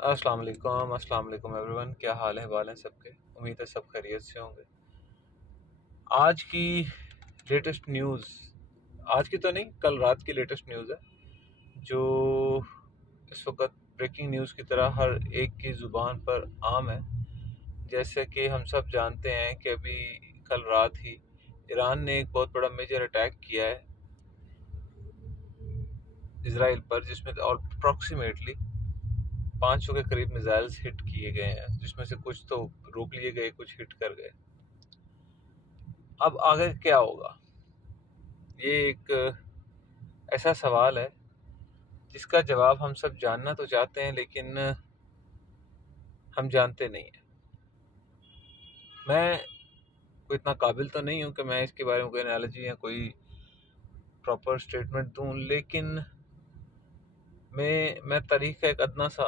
अस्सलाम वालेकुम एवरीवन। क्या हाल है वाल हैं सबके। उम्मीद है सब खैरियत से होंगे। आज की लेटेस्ट न्यूज़, आज की तो नहीं, कल रात की लेटेस्ट न्यूज़ है जो इस वक्त ब्रेकिंग न्यूज़ की तरह हर एक की ज़ुबान पर आम है। जैसे कि हम सब जानते हैं कि अभी कल रात ही ईरान ने एक बहुत बड़ा मेजर अटैक किया है इसराइल पर, जिसमें और अप्रॉक्सीमेटली 500 के करीब मिसाइल्स हिट किए गए हैं, जिसमें से कुछ तो रोक लिए गए, कुछ हिट कर गए। अब आगे क्या होगा, ये एक ऐसा सवाल है जिसका जवाब हम सब जानना तो चाहते हैं, लेकिन हम जानते नहीं हैं। मैं कोई इतना काबिल तो नहीं हूं कि मैं इसके बारे में कोई एनालॉजी या कोई प्रॉपर स्टेटमेंट दूं, लेकिन मैं तारीख का एक अदना सा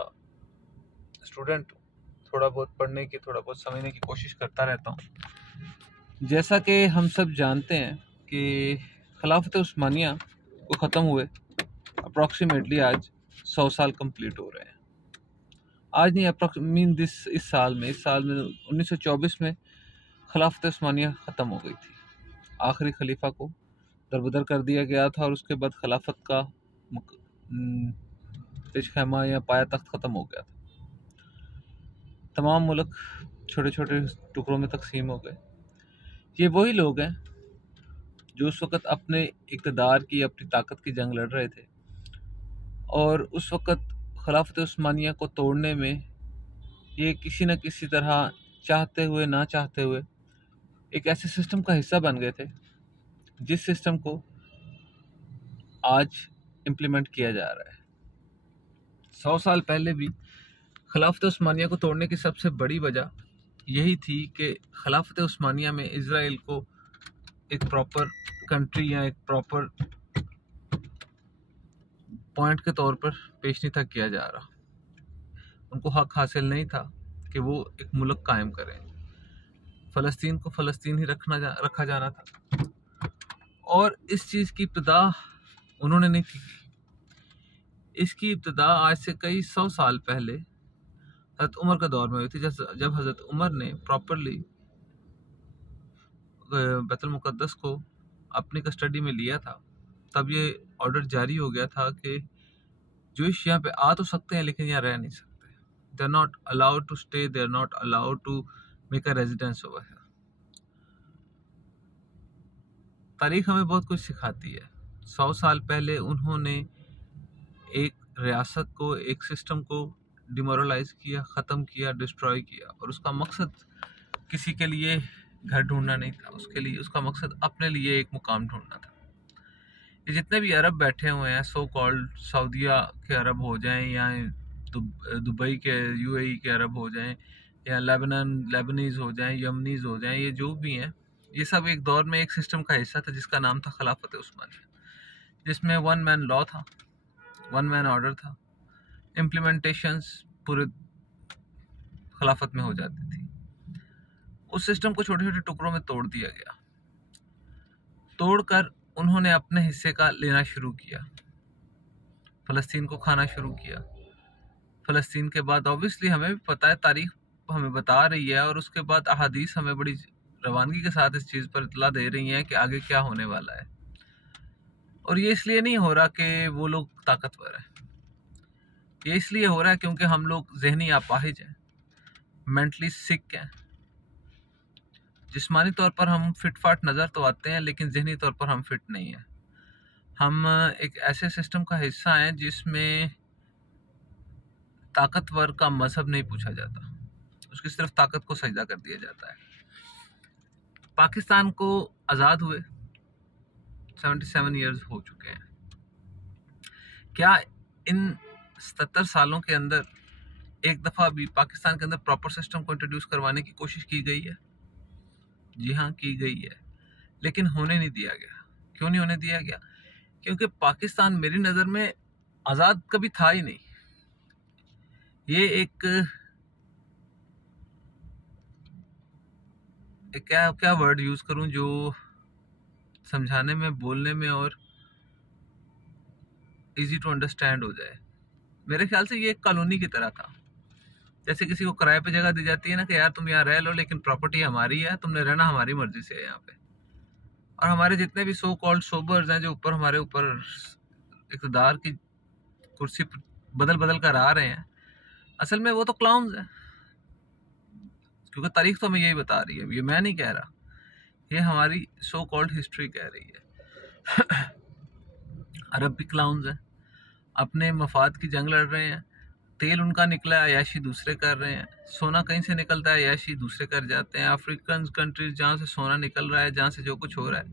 स्टूडेंट हूँ। थोड़ा बहुत पढ़ने की, थोड़ा बहुत समझने की कोशिश करता रहता हूँ। जैसा कि हम सब जानते हैं कि खिलाफत उस्मानिया को ख़त्म हुए अप्रॉक्सीमेटली आज 100 साल कंप्लीट हो रहे हैं। आज नहीं, मीन इस साल में 1924 में खिलाफत उस्मानिया ख़त्म हो गई थी। आखिरी खलीफा को दरबदर कर दिया गया था और उसके बाद खिलाफत का पेशखैमा या पाया तख्त ख़त्म हो गया था। तमाम मुल्क छोटे छोटे टुकड़ों में तकसीम हो गए। ये वही लोग हैं जो उस वक़्त अपने इक़्तिदार की, अपनी ताकत की जंग लड़ रहे थे, और उस वक़्त खिलाफत उस्मानिया को तोड़ने में ये किसी न किसी तरह, चाहते हुए ना चाहते हुए, एक ऐसे सिस्टम का हिस्सा बन गए थे जिस सिस्टम को आज इम्प्लीमेंट किया जा रहा है। 100 साल पहले भी खिलाफत उस्मानिया को तोड़ने की सबसे बड़ी वजह यही थी कि खिलाफत उस्मानिया में इज़राइल को एक प्रॉपर कंट्री या एक प्रॉपर पॉइंट के तौर पर पेश नहीं था किया जा रहा। उनको हक हासिल नहीं था कि वो एक मुल्क कायम करें। फ़लस्तीन को फ़लस्तीन ही रखा जाना था, और इस चीज़ की इब्तिदा उन्होंने नहीं की। इसकी इब्तिदा आज से कई 100 साल पहले हज़रत उमर के दौर में हुई थी, जब हज़रत उमर ने प्रॉपरली बैतुल मुक़द्दस को अपनी कस्टडी में लिया था। तब ये ऑर्डर जारी हो गया था कि जूइश यहाँ पे आ तो सकते हैं लेकिन यहाँ रह नहीं सकते। They are not allowed to stay, they are not allowed to make a residence over here. तारीख हमें बहुत कुछ सिखाती है। 100 साल पहले उन्होंने एक रियासत को, एक सिस्टम को डिमोरलाइज किया, ख़त्म किया, डिस्ट्रॉय किया, और उसका मकसद किसी के लिए घर ढूंढना नहीं था। उसका मकसद अपने लिए एक मुकाम ढूंढना था। ये जितने भी अरब बैठे हुए हैं, सो कॉल्ड सऊदिया के अरब हो जाएं, या दुबई के, यूएई के अरब हो जाएं, या लेबनीज हो जाएं, यमनीज हो जाएं, ये जो भी हैं, ये सब एक दौर में एक सिस्टम का हिस्सा था जिसका नाम था खिलाफत उस्मानिया, जिसमें वन मैन लॉ था, वन मैन ऑर्डर था। इम्प्लीमेंटेशंस पूरे खिलाफत में हो जाती थी। उस सिस्टम को छोटे छोटे टुकड़ों में तोड़ दिया गया। तोड़कर उन्होंने अपने हिस्से का लेना शुरू किया, फ़लस्तीन को खाना शुरू किया। फ़लस्तीन के बाद ऑब्वियसली हमें भी पता है, तारीख हमें बता रही है, और उसके बाद अहादीस हमें बड़ी रवानगी के साथ इस चीज़ पर इतला दे रही हैं कि आगे क्या होने वाला है। और ये इसलिए नहीं हो रहा कि वो लोग ताकतवर हैं, ये इसलिए हो रहा है क्योंकि हम लोग जहनी अपाहिज हैं, मेंटली सिक हैं। जिस्मानी तौर पर हम फिट फाट नज़र तो आते हैं, लेकिन जहनी तौर पर हम फिट नहीं हैं। हम एक ऐसे सिस्टम का हिस्सा हैं जिसमें ताकतवर का मजहब नहीं पूछा जाता, उसकी सिर्फ ताकत को सजदा कर दिया जाता है। पाकिस्तान को आज़ाद हुए 77 ईयर्स हो चुके हैं। क्या इन 77 सालों के अंदर एक दफ़ा भी पाकिस्तान के अंदर प्रॉपर सिस्टम को इंट्रोड्यूस करवाने की कोशिश की गई है? जी हाँ, की गई है, लेकिन होने नहीं दिया गया। क्यों नहीं होने दिया गया? क्योंकि पाकिस्तान मेरी नज़र में आज़ाद कभी था ही नहीं। ये एक क्या वर्ड यूज़ करूं जो समझाने में, बोलने में और इजी टू अंडरस्टैंड हो जाए। मेरे ख्याल से ये एक कॉलोनी की तरह था। जैसे किसी को किराए पे जगह दी जाती है ना कि यार तुम यहाँ रह लो लेकिन प्रॉपर्टी हमारी है, तुमने रहना हमारी मर्जी से है यहाँ पे। और हमारे जितने भी सो कॉल्ड सोबर्स हैं जो ऊपर हमारे ऊपर इक़्तिदार की कुर्सी बदल बदल कर आ रहे हैं, असल में वो तो क्लाउन्स हैं, क्योंकि तारीख तो हमें यही बता रही है, ये मैं नहीं कह रहा, ये हमारी सो कॉल्ड हिस्ट्री कह रही है। अरब भी क्लाउन्स हैं, अपने मफाद की जंग लड़ रहे हैं, तेल उनका निकला है अयाशी दूसरे कर रहे हैं, सोना कहीं से निकलता है अयाशी दूसरे कर जाते हैं। अफ्रीकन कंट्रीज जहाँ से सोना निकल रहा है, जहाँ से जो कुछ हो रहा है,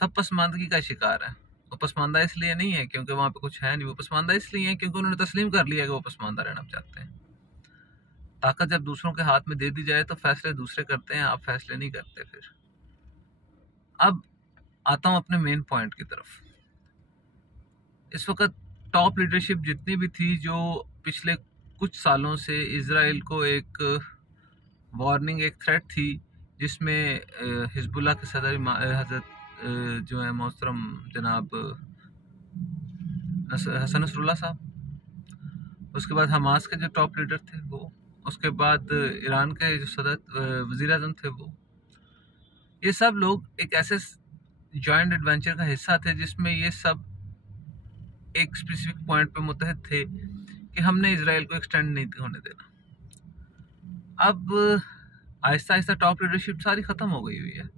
सब पसमानदगी का शिकार है। वो पसमानदा इसलिए नहीं है क्योंकि वहाँ पे कुछ है नहीं, वो पसमानदा इसलिए है क्योंकि उन्होंने तस्लीम कर लिया कि वो पसमानदा रहना चाहते हैं। ताकत जब दूसरों के हाथ में दे दी जाए तो फैसले दूसरे करते हैं, आप फैसले नहीं करते। फिर अब आता हूँ अपने मेन पॉइंट की तरफ। इस वक्त टॉप लीडरशिप जितनी भी थी, जो पिछले कुछ सालों से इजराइल को एक वार्निंग, एक थ्रेट थी, जिसमें हिजबुल्लाह के सदर हजरत जो है मोहतरम जनाब हसन नसरुल्लाह साहब, उसके बाद हमास के जो टॉप लीडर थे वो, उसके बाद ईरान के जो सदर वज़ीर आज़म थे वो, ये सब लोग एक ऐसे जॉइंट एडवेंचर का हिस्सा थे जिसमें ये सब एक स्पेसिफिक पॉइंट पे मुतहद थे कि हमने इजराइल को एक्सटेंड नहीं होने देना। अब आहिस्ता आहिस्ता टॉप लीडरशिप सारी ख़त्म हो गई हुई है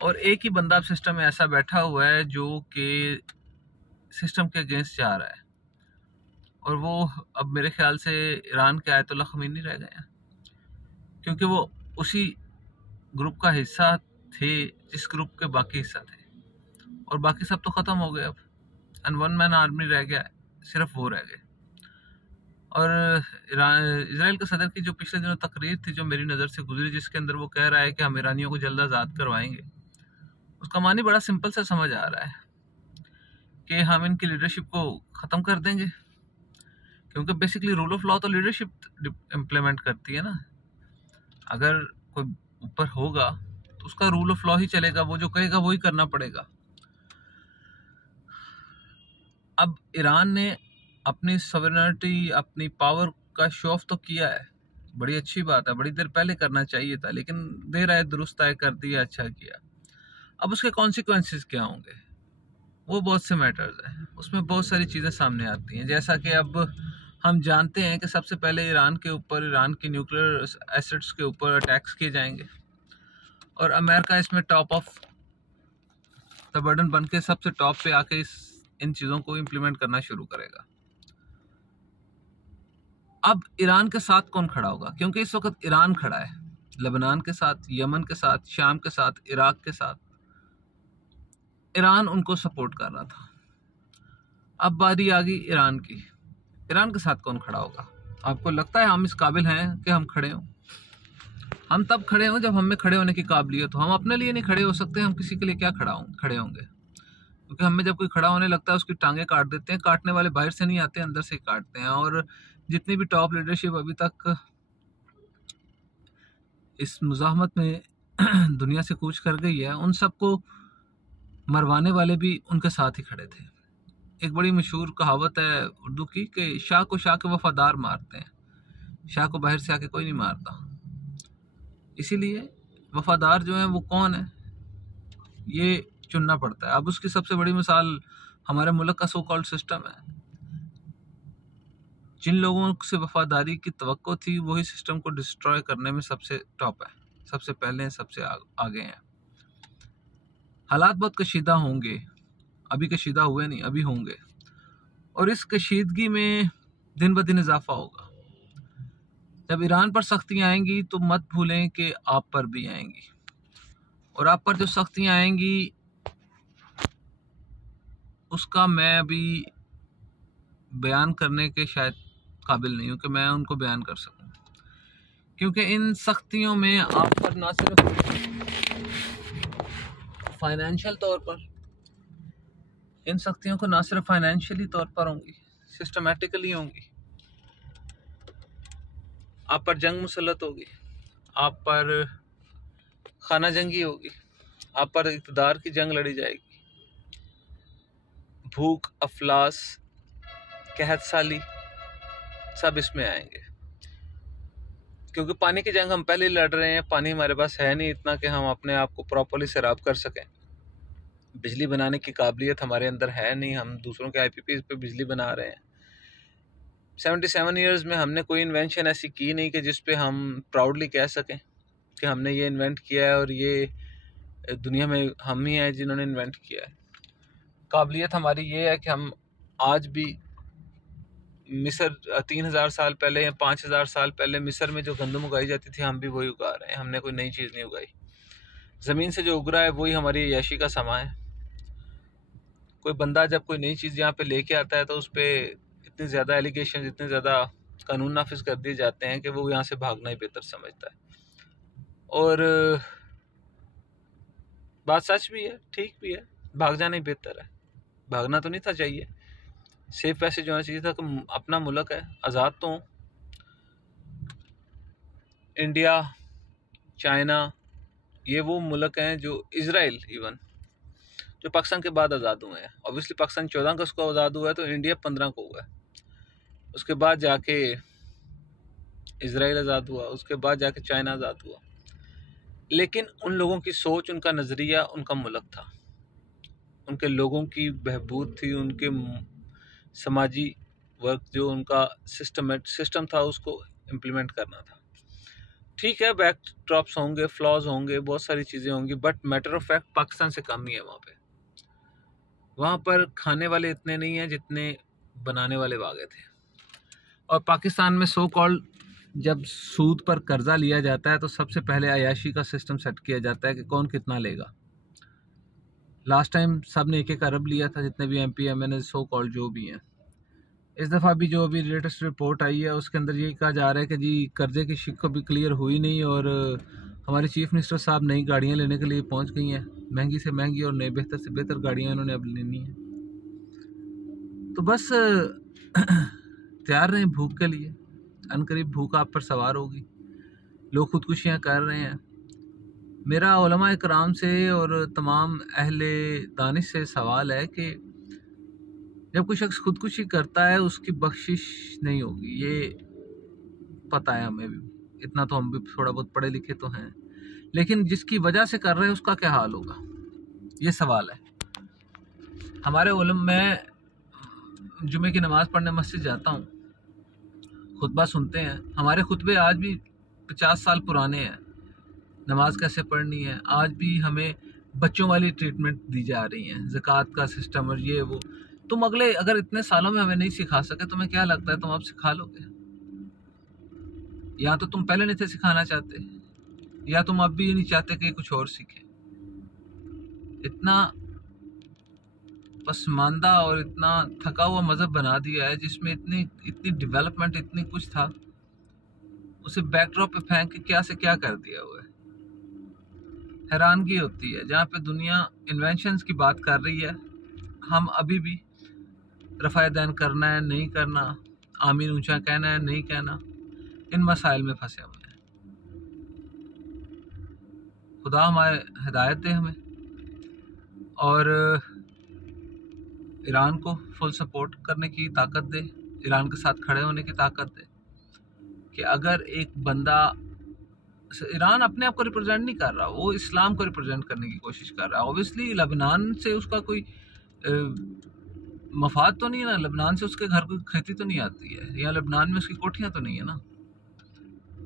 और एक ही बंदा सिस्टम में ऐसा बैठा हुआ है जो कि सिस्टम के अगेंस्ट जा रहा है, और वो अब मेरे ख्याल से ईरान के आयतुल्लाह ख़मीनी रह गए हैं, क्योंकि वो उसी ग्रुप का हिस्सा थे जिस ग्रुप के बाकी हिस्सा थे, और बाकी सब तो ख़त्म हो गए अब, एंड वन मैन आर्मी रह गया, सिर्फ वो रह गए। और इजराइल के सदर की जो पिछले दिनों तकरीर थी जो मेरी नज़र से गुजरी, जिसके अंदर वो कह रहा है कि हम ईरानियों को जल्द आज़ाद करवाएंगे, उसका मानी बड़ा सिंपल सा समझ आ रहा है कि हम इनकी लीडरशिप को ख़त्म कर देंगे, क्योंकि बेसिकली रूल ऑफ लॉ तो लीडरशिप इम्प्लीमेंट करती है ना। अगर कोई ऊपर होगा तो उसका रूल ऑफ लॉ ही चलेगा, वो जो कहेगा वही करना पड़ेगा। अब ईरान ने अपनी सॉवरेनिटी, अपनी पावर का शो ऑफ तो किया है, बड़ी अच्छी बात है, बड़ी देर पहले करना चाहिए था, लेकिन देर आए दुरुस्त आए, कर दिया, अच्छा किया। अब उसके कॉन्सिक्वेंसेस क्या होंगे, वो बहुत से मैटर्स हैं, उसमें बहुत सारी चीज़ें सामने आती हैं। जैसा कि अब हम जानते हैं कि सबसे पहले ईरान के ऊपर, ईरान की न्यूक्लियर एसेट्स के ऊपर अटैक्स किए जाएंगे, और अमेरिका इसमें टॉप ऑफ द बर्डन बन के सबसे टॉप पे आके इन चीज़ों को इम्प्लीमेंट करना शुरू करेगा। अब ईरान के साथ कौन खड़ा होगा, क्योंकि इस वक्त ईरान खड़ा है लेबनान के साथ, यमन के साथ, शाम के साथ, इराक के साथ। ईरान उनको सपोर्ट कर रहा था, अब बारी आ गई ईरान की। ईरान के साथ कौन खड़ा होगा? आपको लगता है हम इस काबिल हैं कि हम खड़े हों? हम तब खड़े हों जब हम में खड़े होने की काबिलियत हो। हम अपने लिए नहीं खड़े हो सकते, हम किसी के लिए क्या खड़े होंगे? क्योंकि हमें जब कोई खड़ा होने लगता है उसकी टांगे काट देते हैं। काटने वाले बाहर से नहीं आते, अंदर से ही काटते हैं। और जितनी भी टॉप लीडरशिप अभी तक इस मुज़ाहमत में दुनिया से कूच कर गई है, उन सबको मरवाने वाले भी उनके साथ ही खड़े थे। एक बड़ी मशहूर कहावत है उर्दू की कि शाह को शाह के वफादार मारते हैं, शाह को बाहर से आके कोई नहीं मारता। इसीलिए वफादार जो है वो कौन है ये चुनना पड़ता है। अब उसकी सबसे बड़ी मिसाल हमारे मुल्क का सो कॉल्ड सिस्टम है। जिन लोगों से वफादारी की तवक्को थी वही सिस्टम को डिस्ट्रॉय करने में सबसे टॉप है, सबसे पहले हैं, सबसे आगे हैं। हालात बहुत कशीदा होंगे, अभी कशीदा हुए नहीं, अभी होंगे, और इस कशीदगी में दिन ब दिन इजाफा होगा। जब ईरान पर सख्तियाँ आएंगी तो मत भूलें कि आप पर भी आएंगी, और आप पर जो सख्तियाँ आएंगी उसका मैं अभी बयान करने के शायद काबिल नहीं हूँ कि मैं उनको बयान कर सकूँ, क्योंकि इन सख्तियों में आप पर ना सिर्फ फाइनेंशियल तौर पर, इन सख्तियों को ना सिर्फ फाइनेंशियली तौर पर होंगी, सिस्टमेटिकली होंगी। आप पर जंग मुसल्लत होगी, आप पर खाना जंगी होगी, आप पर इक़्तिदार की जंग लड़ी जाएगी। भूख, अफलास, कहत साली सब इसमें आएंगे। क्योंकि पानी की जंग हम पहले ही लड़ रहे हैं। पानी हमारे पास है नहीं इतना कि हम अपने आप को प्रॉपरली सैराब कर सकें। बिजली बनाने की काबिलियत हमारे अंदर है नहीं, हम दूसरों के आईपीपी पे बिजली बना रहे हैं। 77 ईयर्स में हमने कोई इन्वेंशन ऐसी की नहीं कि जिस पे हम प्राउडली कह सकें कि हमने ये इन्वेंट किया है और ये दुनिया में हम ही हैं जिन्होंने इन्वेंट किया है। काबिलियत हमारी ये है कि हम आज भी मिस्र 3000 साल पहले या 5000 साल पहले मिस्र में जो गंदम उगाई जाती थी, हम भी वही उगा रहे हैं। हमने कोई नई चीज़ नहीं उगाई। ज़मीन से जो उग रहा है वही हमारी अय्याशी का समा है। कोई बंदा जब कोई नई चीज़ यहाँ पे लेके आता है तो उस पर इतनी ज़्यादा एलिगेशन, इतने ज़्यादा कानून नाफिज कर दिए जाते हैं कि वो यहाँ से भागना ही बेहतर समझता है। और बात सच भी है, ठीक भी है, भाग जाना ही बेहतर है। भागना तो नहीं था चाहिए, सेफ पैसेज होना चाहिए था कि अपना मुल्क है, आज़ाद तो हूँ। इंडिया, चाइना, ये वो मुल्क हैं जो, इजराइल इवन, जो पाकिस्तान के बाद आज़ाद हुए हैं। ऑब्वियसली पाकिस्तान 14 अगस्त को आज़ाद हुआ है तो इंडिया 15 को हुआ है। उसके बाद जाके इजराइल आज़ाद हुआ, उसके बाद जाके चाइना आज़ाद हुआ। लेकिन उन लोगों की सोच, उनका नज़रिया, उनका मुल्क था, उनके लोगों की बहबूद थी, उनके समाजी वर्क जो उनका सिस्टम था उसको इम्प्लीमेंट करना था। ठीक है, बैक ड्रॉप्स होंगे, फ्लॉज होंगे, बहुत सारी चीज़ें होंगी, but matter of fact Pakistan से कम ही है। वहाँ पर खाने वाले इतने नहीं हैं जितने बनाने वाले वागे थे। और पाकिस्तान में सो कॉल्ड जब सूद पर कर्जा लिया जाता है तो सबसे पहले अयाशी का सिस्टम सेट किया जाता है कि कौन कितना लेगा। लास्ट टाइम सब ने 1-1 अरब लिया था, जितने भी MP MN सो कॉल्ड जो भी हैं। इस दफ़ा भी जो अभी लेटेस्ट रिपोर्ट आई है उसके अंदर ये कहा जा रहा है कि जी कर्जे की शिक भी क्लियर हुई नहीं और हमारे चीफ मिनिस्टर साहब नई गाड़ियाँ लेने के लिए पहुँच गई हैं, महंगी से महंगी और नई बेहतर से बेहतर गाड़ियाँ इन्होंने अब लेनी है। तो बस तैयार रहें भूख के लिए, अनकरीब भूख आप पर सवार होगी। लोग खुदकुशियाँ कर रहे हैं। मेरा उलमा इकराम से और तमाम अहले दानिश से सवाल है कि जब कोई शख्स खुदकुशी करता है उसकी बख्शिश नहीं होगी, ये पता है हमें भी, इतना तो हम भी थोड़ा बहुत पढ़े लिखे तो हैं, लेकिन जिसकी वजह से कर रहे हैं उसका क्या हाल होगा, ये सवाल है। हमारे उलम, मैं जुमे की नमाज़ पढ़ने मस्जिद जाता हूँ, खुतबा सुनते हैं। हमारे खुतबे आज भी 50 साल पुराने हैं। नमाज कैसे पढ़नी है आज भी हमें बच्चों वाली ट्रीटमेंट दी जा रही है, ज़कात का सिस्टम और ये वो। तुम अगर इतने सालों में हमें नहीं सिखा सके, तुम्हें क्या लगता है तुम अब सिखा लोगे? या तो तुम पहले नहीं थे सिखाना चाहते, या तुम अब भी ये नहीं चाहते कि कुछ और सीखे। इतना पसमानदा और इतना थका हुआ मज़हब बना दिया है जिसमें इतनी डेवलपमेंट, इतनी कुछ था, उसे बैकड्रॉप पे फेंक के क्या से क्या कर दिया हुआ है। हैरानगी होती है, जहाँ पे दुनिया इन्वेंशंस की बात कर रही है, हम अभी भी रफ़ाए दैन करना है नहीं करना, आमीन ऊंचा कहना है नहीं कहना, इन मसाइल में फंसे हुए हैं। खुदा हमारे हिदायत दे हमें, और ईरान को फुल सपोर्ट करने की ताकत दे, ईरान के साथ खड़े होने की ताकत दे कि अगर एक बंदा, ईरान अपने आप को रिप्रेजेंट नहीं कर रहा, वो इस्लाम को रिप्रेजेंट करने की कोशिश कर रहा है। ऑब्वियसली लेबनान से उसका कोई मफाद तो नहीं है ना, लेबनान से उसके घर कोई खेती तो नहीं आती है, या लेबनान में उसकी कोठियाँ तो नहीं है ना,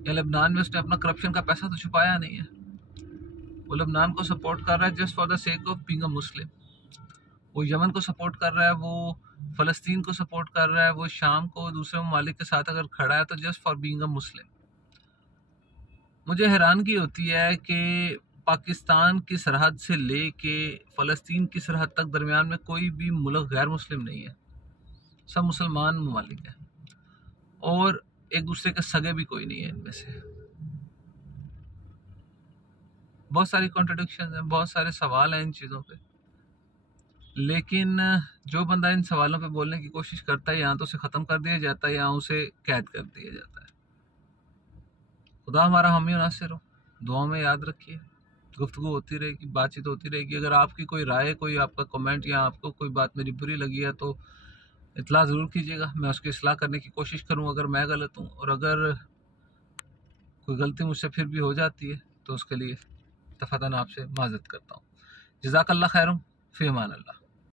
या लेबनान में उसने अपना करप्शन का पैसा तो छुपाया नहीं है। वो लेबनान को सपोर्ट कर रहा है just for the sake of being a Muslim. वो यमन को सपोर्ट कर रहा है, वो फ़लस्तीन को सपोर्ट कर रहा है, वो शाम को दूसरे ममालिक के साथ अगर खड़ा है तो जस्ट फॉर बीइंग अ मुस्लिम। मुझे हैरानगी होती है कि पाकिस्तान की सरहद से ले के फ़लस्तीन की सरहद तक दरमियान में कोई भी मुल्क गैर मुस्लिम नहीं है, सब मुसलमान ममालिक हैं, और एक दूसरे के सगे भी कोई नहीं है इनमें से। बहुत सारी कॉन्ट्रडिक्शन हैं, बहुत सारे सवाल हैं इन चीज़ों पे, लेकिन जो बंदा इन सवालों पे बोलने की कोशिश करता है, या तो उसे ख़त्म कर दिया जाता है या उसे कैद कर दिया जाता है। खुदा हमारा हामी नासिर हो, दुआ में याद रखिए। गुफ्तगू होती रहेगी, बातचीत होती रहेगी। अगर आपकी कोई राय, कोई आपका कमेंट, या आपको कोई बात मेरी बुरी लगी है तो इतला ज़रूर कीजिएगा, मैं उसकी इस्लाह करने की कोशिश करूँ अगर मैं गलत हूँ। और अगर कोई गलती मुझसे फिर भी हो जाती है तो उसके लिए तफ़तन आपसे माज़रत करता हूँ। जज़ाकल्लाह खैरन, फ़ी अमान अल्लाह।